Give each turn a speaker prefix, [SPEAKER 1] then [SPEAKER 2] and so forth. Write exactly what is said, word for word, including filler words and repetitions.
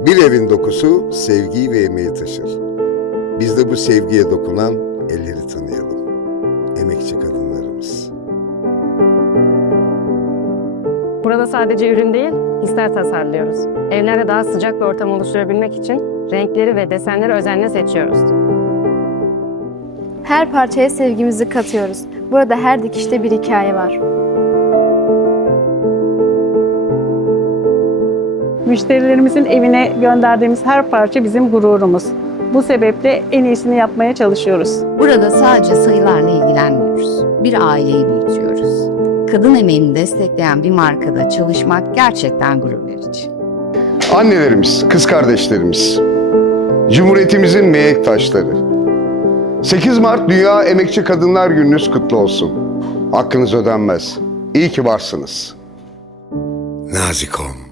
[SPEAKER 1] Bir evin dokusu sevgiyi ve emeği taşır. Biz de bu sevgiye dokunan elleri tanıyalım. Emekçi kadınlarımız.
[SPEAKER 2] Burada sadece ürün değil, hisler tasarlıyoruz. Evlerde daha sıcak bir ortam oluşturabilmek için renkleri ve desenleri özenle seçiyoruz.
[SPEAKER 3] Her parçaya sevgimizi katıyoruz. Burada her dikişte bir hikaye var.
[SPEAKER 4] Müşterilerimizin evine gönderdiğimiz her parça bizim gururumuz. Bu sebeple en iyisini yapmaya çalışıyoruz.
[SPEAKER 5] Burada sadece sayılarla ilgilenmiyoruz. Bir aileyi büyütüyoruz. Kadın emeğini destekleyen bir markada çalışmak gerçekten gurur verici.
[SPEAKER 1] Annelerimiz, kız kardeşlerimiz, Cumhuriyetimizin mihenk taşları. sekiz Mart Dünya Emekçi Kadınlar Gününüz kutlu olsun. Hakkınız ödenmez. İyi ki varsınız. Nazikom.